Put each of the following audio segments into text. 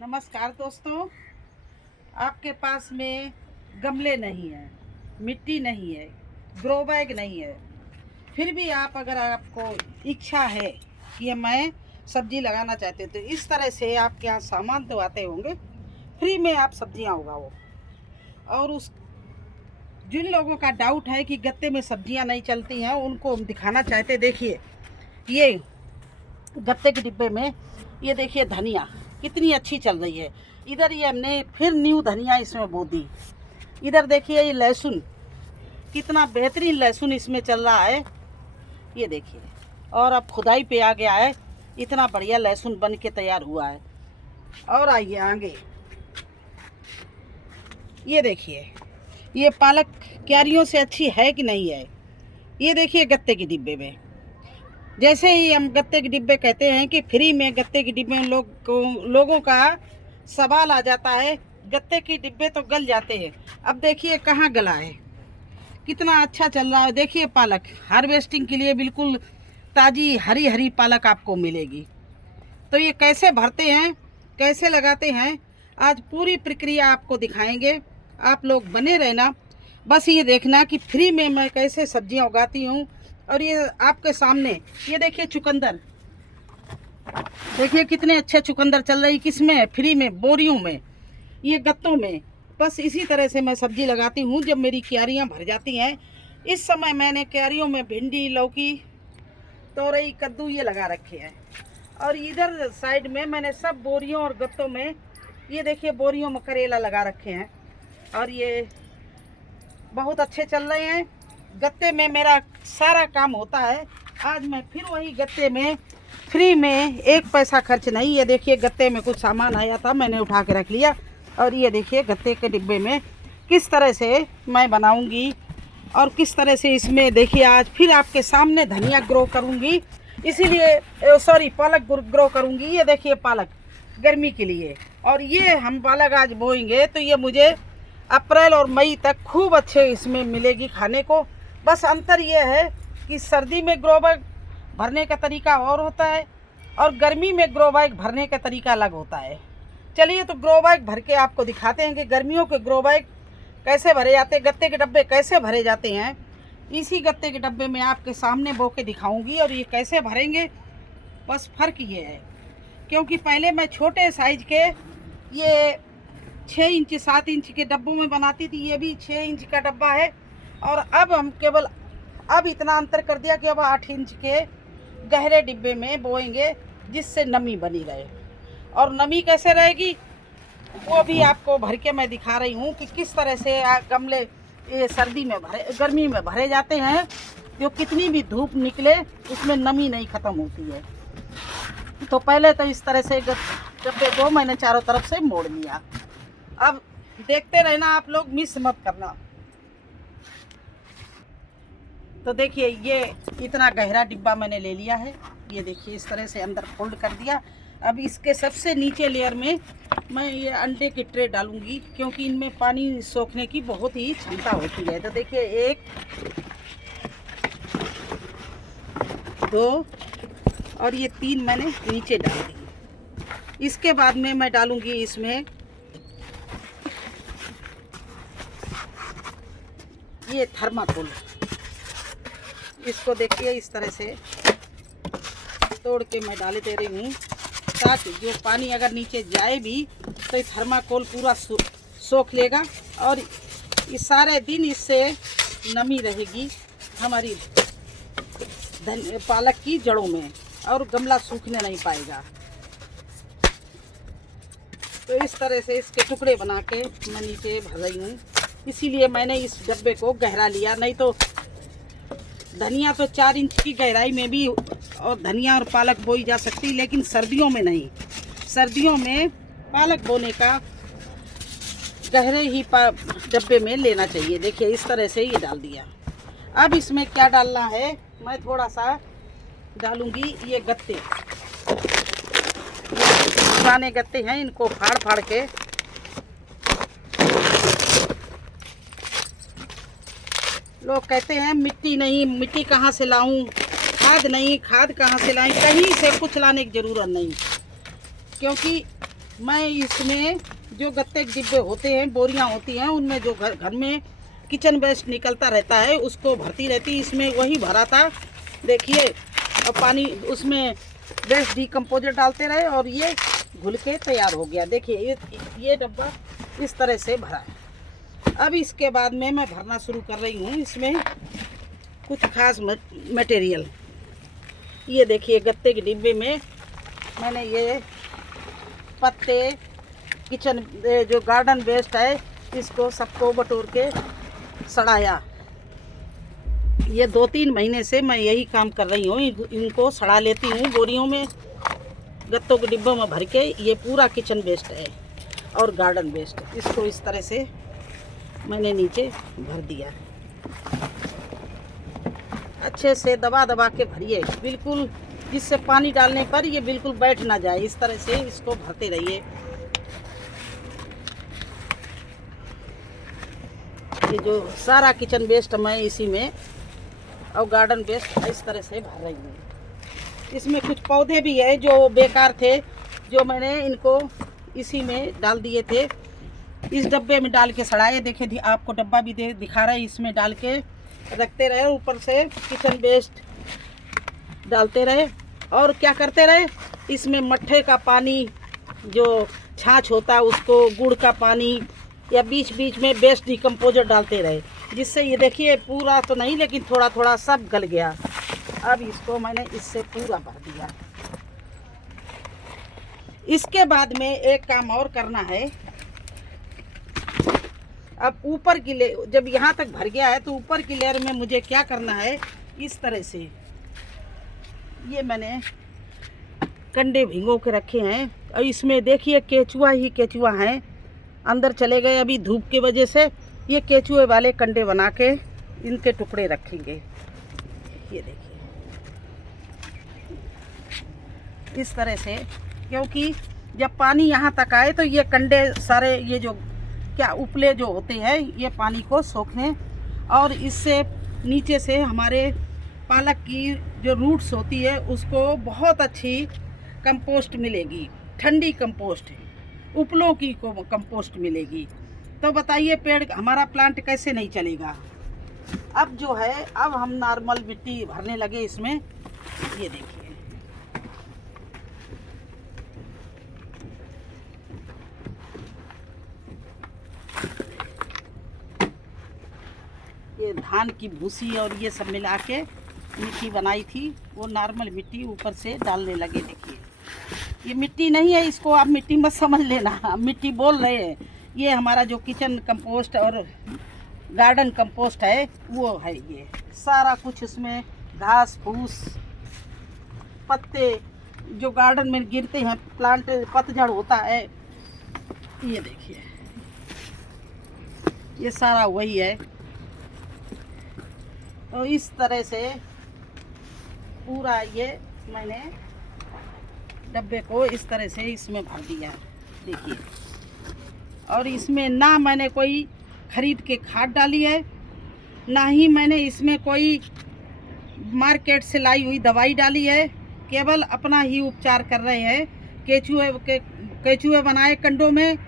नमस्कार दोस्तों, आपके पास में गमले नहीं है, मिट्टी नहीं है, ग्रो बैग नहीं है, फिर भी अगर आपको इच्छा है कि मैं सब्जी लगाना चाहते हो तो इस तरह से आपके यहाँ सामान तो आते होंगे, फ्री में आप सब्जियां उगाओ। और उस जिन लोगों का डाउट है कि गत्ते में सब्जियां नहीं चलती हैं उनको हम दिखाना चाहते। देखिए ये गत्ते के डिब्बे में ये देखिए धनिया कितनी अच्छी चल रही है। इधर ये हमने फिर न्यू धनिया इसमें बो दी। इधर देखिए ये लहसुन, कितना बेहतरीन लहसुन इसमें चल रहा है, ये देखिए। और अब खुदाई पे आ गया है, इतना बढ़िया लहसुन बन के तैयार हुआ है। और आइए आगे, ये देखिए ये पालक क्यारियों से अच्छी है कि नहीं है। ये देखिए गत्ते के डिब्बे में, जैसे ही हम गत्ते के डिब्बे कहते हैं कि फ्री में गत्ते के डिब्बे में लोगों का सवाल आ जाता है, गत्ते के डिब्बे तो गल जाते हैं। अब देखिए कहाँ गला है, कितना अच्छा चल रहा है। देखिए पालक हार्वेस्टिंग के लिए बिल्कुल ताज़ी हरी हरी पालक आपको मिलेगी। तो ये कैसे भरते हैं, कैसे लगाते हैं, आज पूरी प्रक्रिया आपको दिखाएंगे। आप लोग बने रहना, बस ये देखना कि फ्री में मैं कैसे सब्जियां उगाती हूँ। और ये आपके सामने ये देखिए चुकंदर, देखिए कितने अच्छे चुकंदर चल रही, किसमें फ्री में, बोरियों में, ये गत्तों में। बस इसी तरह से मैं सब्जी लगाती हूँ जब मेरी क्यारियाँ भर जाती हैं। इस समय मैंने क्यारियों में भिंडी, लौकी, तोरई, कद्दू ये लगा रखे हैं। और इधर साइड में मैंने सब बोरियों और गत्तों में ये देखिए बोरियों में करेला लगा रखे हैं। और ये बहुत अच्छे चल रहे हैं। गत्ते में मेरा सारा काम होता है। आज मैं फिर वही गत्ते में फ्री में, एक पैसा खर्च नहीं। ये देखिए गत्ते में कुछ सामान आया था, मैंने उठा के रख लिया। और ये देखिए गत्ते के डिब्बे में किस तरह से मैं बनाऊंगी और किस तरह से इसमें देखिए आज फिर आपके सामने धनिया ग्रो करूंगी, इसीलिए पालक ग्रो करूंगी। ये देखिए पालक गर्मी के लिए, और ये हम पालक आज बोएंगे तो ये मुझे अप्रैल और मई तक खूब अच्छे इसमें मिलेगी खाने को। बस अंतर ये है कि सर्दी में ग्रो बैग भरने का तरीका और होता है और गर्मी में ग्रो बैग भरने का तरीका अलग होता है। चलिए तो ग्रो बैग भर के आपको दिखाते हैं कि गर्मियों के ग्रो बैग कैसे भरे जाते हैं, गत्ते के डब्बे कैसे भरे जाते हैं। इसी गत्ते के डब्बे में आपके सामने बो के दिखाऊंगी। और ये कैसे भरेंगे, बस फ़र्क ये है क्योंकि पहले मैं छोटे साइज के ये 6 इंच 7 इंच के डब्बों में बनाती थी, ये भी 6 इंच का डब्बा है। और अब हम केवल अब इतना अंतर कर दिया कि अब 8 इंच के गहरे डिब्बे में बोएंगे, जिससे नमी बनी रहे। और नमी कैसे रहेगी वो भी आपको भर के मैं दिखा रही हूँ कि किस तरह से गमले ये सर्दी में भरे, गर्मी में भरे जाते हैं। जो कितनी भी धूप निकले उसमें नमी नहीं ख़त्म होती है। तो पहले तो इस तरह से डब्बे को मैंने चारों तरफ से मोड़ लिया। अब देखते रहना आप लोग, मिस मत करना। तो देखिए ये इतना गहरा डिब्बा मैंने ले लिया है। ये देखिए इस तरह से अंदर फोल्ड कर दिया। अब इसके सबसे नीचे लेयर में मैं ये अंडे की ट्रे डालूंगी, क्योंकि इनमें पानी सोखने की बहुत ही क्षमता होती है। तो देखिए 1 2 और ये 3 मैंने नीचे डाल दी। इसके बाद में मैं डालूंगी इसमें ये थर्माकोल। इसको देखिए इस तरह से तोड़ के मैं डाले दे रही हूँ, ताकि जो पानी अगर नीचे जाए भी तो ये थर्माकोल पूरा सोख लेगा। और ये सारे दिन इससे नमी रहेगी हमारी पालक की जड़ों में, और गमला सूखने नहीं पाएगा। तो इस तरह से इसके टुकड़े बना के मैं नीचे भर रही हूँ। इसीलिए मैंने इस डब्बे को गहरा लिया, नहीं तो धनिया तो 4 इंच की गहराई में भी और धनिया और पालक बोई जा सकती, लेकिन सर्दियों में नहीं। सर्दियों में पालक बोने का गहरे ही डब्बे में लेना चाहिए। देखिए इस तरह से ये डाल दिया। अब इसमें क्या डालना है, मैं थोड़ा सा डालूंगी ये गत्ते, पुराने गत्ते हैं, इनको फाड़ फाड़ के लोग कहते हैं मिट्टी नहीं, मिट्टी कहाँ से लाऊं, खाद नहीं, खाद कहाँ से लाएं। कहीं से कुछ लाने की ज़रूरत नहीं, क्योंकि मैं इसमें जो गत्ते के डिब्बे होते हैं, बोरियां होती हैं, उनमें जो घर में किचन वेस्ट निकलता रहता है उसको भरती रहती। इसमें वही भरा था, देखिए। और पानी उसमें वेस्ट डिकम्पोजर डालते रहे और ये घुल के तैयार हो गया। देखिए ये डब्बा इस तरह से भरा है। अब इसके बाद में मैं भरना शुरू कर रही हूँ इसमें कुछ खास मटेरियल। ये देखिए गत्ते के डिब्बे में मैंने ये पत्ते, किचन जो गार्डन वेस्ट है, इसको सबको बटोर के सड़ाया। ये 2-3 महीने से मैं यही काम कर रही हूँ। इनको सड़ा लेती हूँ बोरियों में, गत्तों के डिब्बों में भर के। ये पूरा किचन वेस्ट है और गार्डन वेस्ट, इसको इस तरह से मैंने नीचे भर दिया। अच्छे से दबा दबा के भरिए, बिल्कुल जिससे पानी डालने पर ये बिल्कुल बैठ ना जाए। इस तरह से इसको भरते रहिए। ये जो सारा किचन वेस्ट मैं इसी में और गार्डन वेस्ट इस तरह से भर रही हूँ। इसमें कुछ पौधे भी है जो बेकार थे, जो मैंने इनको इसी में डाल दिए थे। इस डब्बे में डाल के सड़ाए। देखिए आपको डब्बा भी दिखा रहा है। इसमें डाल के रखते रहे, ऊपर से किचन वेस्ट डालते रहे और क्या करते रहे, इसमें मट्ठे का पानी, जो छाछ होता है उसको, गुड़ का पानी, या बीच बीच में वेस्ट डिकम्पोजर डालते रहे, जिससे ये देखिए पूरा तो नहीं लेकिन थोड़ा थोड़ा सब गल गया। अब इसको मैंने इससे पूरा भर दिया। इसके बाद में एक काम और करना है। अब ऊपर की लेयर, जब यहाँ तक भर गया है तो ऊपर की लेयर में मुझे क्या करना है, इस तरह से ये मैंने कंडे भिगो के रखे हैं और इसमें देखिए केचुआ ही केचुआ हैं, अंदर चले गए अभी धूप की वजह से। ये केचुए वाले कंडे बना के इनके टुकड़े रखेंगे। ये देखिए इस तरह से, क्योंकि जब पानी यहाँ तक आए तो ये कंडे सारे, ये जो क्या उपले जो होते हैं, ये पानी को सोखें और इससे नीचे से हमारे पालक की जो रूट्स होती है उसको बहुत अच्छी कंपोस्ट मिलेगी, ठंडी कंपोस्ट, उपलों की कंपोस्ट मिलेगी। तो बताइए पेड़ हमारा प्लांट कैसे नहीं चलेगा। अब जो है, अब हम नॉर्मल मिट्टी भरने लगे इसमें। ये देखिए ये धान की भूसी और ये सब मिला के मिट्टी बनाई थी, वो नॉर्मल मिट्टी ऊपर से डालने लगे। देखिए ये मिट्टी नहीं है, इसको आप मिट्टी मत समझ लेना, हम मिट्टी बोल रहे हैं। ये हमारा जो किचन कंपोस्ट और गार्डन कंपोस्ट है वो है। ये सारा कुछ इसमें घास फूस, पत्ते जो गार्डन में गिरते हैं, प्लांट पतझड़ होता है, ये देखिए ये सारा वही है। तो इस तरह से पूरा ये मैंने डब्बे को इस तरह से इसमें भर दिया। देखिए, और इसमें ना मैंने कोई खरीद के खाद डाली है, ना ही मैंने इसमें कोई मार्केट से लाई हुई दवाई डाली है। केवल अपना ही उपचार कर रहे हैं। केचुए बनाए कंडों में,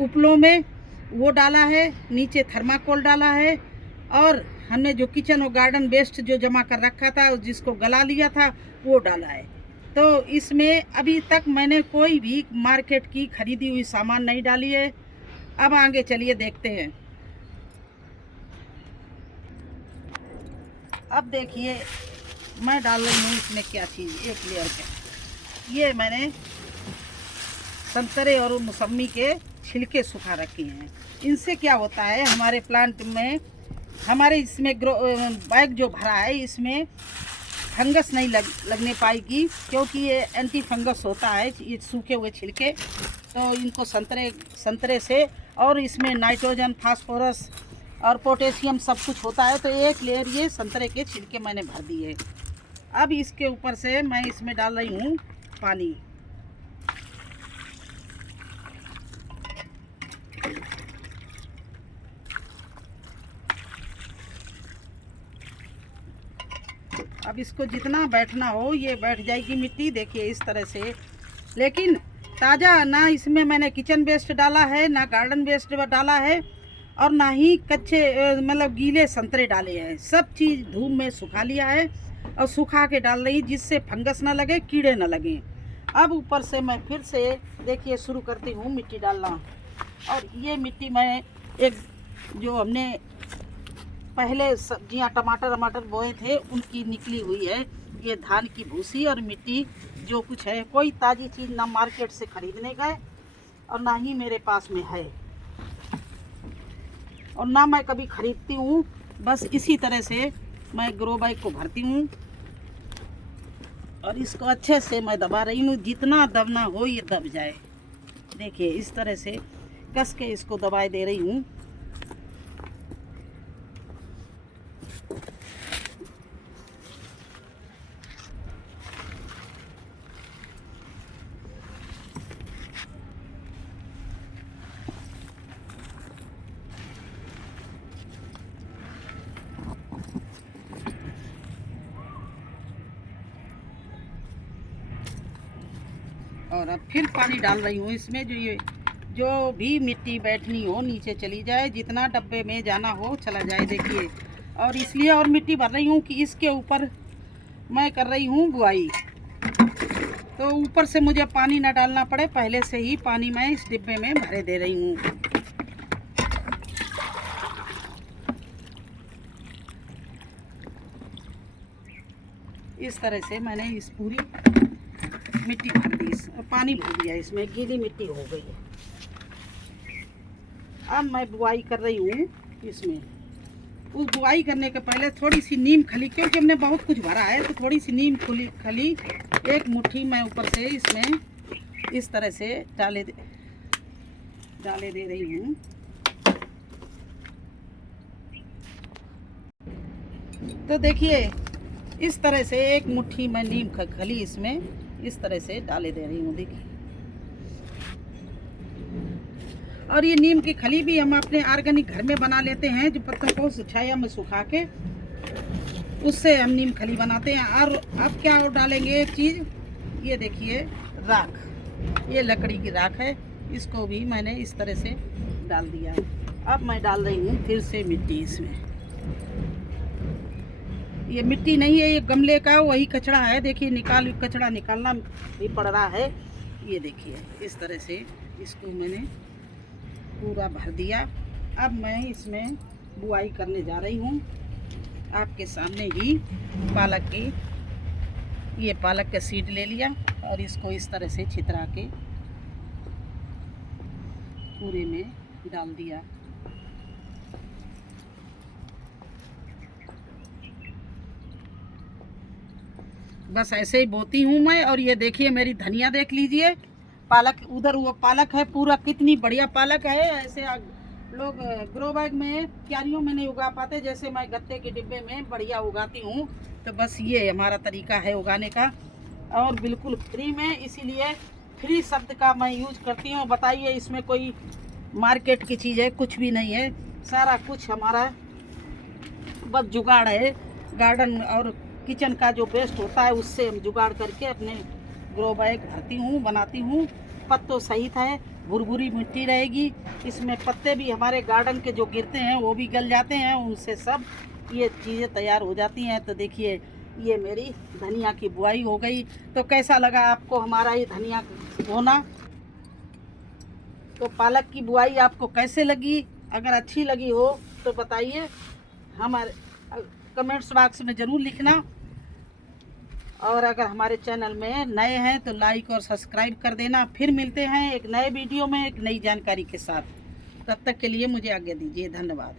उपलों में, वो डाला है, नीचे थर्माकोल डाला है और हमने जो किचन और गार्डन वेस्ट जो जमा कर रखा था, जिसको गला लिया था, वो डाला है। तो इसमें अभी तक मैंने कोई भी मार्केट की खरीदी हुई सामान नहीं डाली है। अब आगे चलिए देखते हैं। अब देखिए मैं डाल रही हूँ इसमें क्या चीज़, एक लेयर के ये मैंने संतरे और मौसमी के छिलके सुखा रखे हैं। इनसे क्या होता है, हमारे प्लांट में, हमारे इसमें बैग जो भरा है इसमें फंगस नहीं लगने पाएगी, क्योंकि ये एंटी फंगस होता है ये सूखे हुए छिलके। तो इनको संतरे से, और इसमें नाइट्रोजन, फास्फोरस और पोटेशियम सब कुछ होता है। तो एक लेयर ये संतरे के छिलके मैंने भर दिए। अब इसके ऊपर से मैं इसमें डाल रही हूँ पानी। अब इसको जितना बैठना हो ये बैठ जाएगी मिट्टी, देखिए इस तरह से। लेकिन ताज़ा, ना इसमें मैंने किचन वेस्ट डाला है, ना गार्डन वेस्ट डाला है, और ना ही कच्चे मतलब गीले संतरे डाले हैं। सब चीज़ धूप में सुखा लिया है और सुखा के डाल रही, जिससे फंगस ना लगे, कीड़े ना लगे। अब ऊपर से मैं फिर से देखिए शुरू करती हूँ मिट्टी डालना। और ये मिट्टी मैं एक जो हमने पहले सब्जियाँ टमाटर बोए थे उनकी निकली हुई है। ये धान की भूसी और मिट्टी जो कुछ है, कोई ताज़ी चीज़ ना मार्केट से खरीदने गए और ना ही मेरे पास में है, और ना मैं कभी खरीदती हूँ। बस इसी तरह से मैं ग्रो बैग को भरती हूँ और इसको अच्छे से मैं दबा रही हूँ, जितना दबना हो ये दब जाए। देखिए इस तरह से कस के इसको दबाए दे रही हूँ। और अब फिर पानी डाल रही हूँ इसमें। जो भी मिट्टी बैठनी हो नीचे चली जाए, जितना डब्बे में जाना हो चला जाए। देखिए, और इसलिए और मिट्टी भर रही हूँ कि इसके ऊपर मैं कर रही हूँ बुआई, तो ऊपर से मुझे पानी ना डालना पड़े, पहले से ही पानी मैं इस डिब्बे में भरे दे रही हूँ। इस तरह से मैंने इस पूरी मिट्टी भर दी, पानी भर दिया, इसमें गीली मिट्टी हो गई है। अब मैं बुआई कर रही हूँ इसमें। उस बुआई करने के पहले थोड़ी सी नीम खली, क्योंकि हमने बहुत कुछ भरा है, तो थोड़ी सी नीम खली एक मुट्ठी मैं ऊपर से इसमें इस तरह से डाले दे रही हूँ। तो देखिए इस तरह से एक मुट्ठी मैं नीम खली इसमें इस तरह से डाले दे रही हूँ। देखिए, और ये नीम की खली भी हम अपने ऑर्गेनिक घर में बना लेते हैं, जो पत्तों को छाया में सुखा के उससे हम नीम खली बनाते हैं। और अब क्या और डालेंगे एक चीज़, ये देखिए राख, ये लकड़ी की राख है, इसको भी मैंने इस तरह से डाल दिया है। अब मैं डाल रही हूँ फिर से मिट्टी इसमें। ये मिट्टी नहीं है, ये गमले का वही कचड़ा है। देखिए कचड़ा निकालना भी पड़ रहा है। ये देखिए इस तरह से इसको मैंने पूरा भर दिया। अब मैं इसमें बुआई करने जा रही हूँ। आपके सामने ही ये पालक का सीड ले लिया और इसको इस तरह से छितरा के पूरे में डाल दिया। बस ऐसे ही बोती हूँ मैं। और ये देखिए मेरी धनिया देख लीजिए, पालक उधर वो पालक है पूरा, कितनी बढ़िया पालक है। ऐसे लोग ग्रो बैग में क्यारियों में नहीं उगा पाते, जैसे मैं गत्ते के डिब्बे में बढ़िया उगाती हूँ। तो बस ये हमारा तरीका है उगाने का, और बिल्कुल फ्री में, इसीलिए फ्री शब्द का मैं यूज करती हूँ। बताइए इसमें कोई मार्केट की चीज़ है? कुछ भी नहीं है, सारा कुछ हमारा बस जुगाड़ है। गार्डन और किचन का जो वेस्ट होता है उससे हम जुगाड़ करके अपने ग्रो बैग भरती हूँ, बनाती हूँ। पत्तों सहित है, भुरभुरी मिट्टी रहेगी इसमें, पत्ते भी हमारे गार्डन के जो गिरते हैं वो भी गल जाते हैं, उनसे सब ये चीज़ें तैयार हो जाती हैं। तो देखिए ये मेरी धनिया की बुआई हो गई। तो कैसा लगा आपको हमारा ये धनिया बोना? तो पालक की बुआई आपको कैसे लगी? अगर अच्छी लगी हो तो बताइए, हमारे कमेंट्स बॉक्स में ज़रूर लिखना। और अगर हमारे चैनल में नए हैं तो लाइक और सब्सक्राइब कर देना। फिर मिलते हैं एक नए वीडियो में एक नई जानकारी के साथ। तब तक के लिए मुझे आज्ञा दीजिए। धन्यवाद।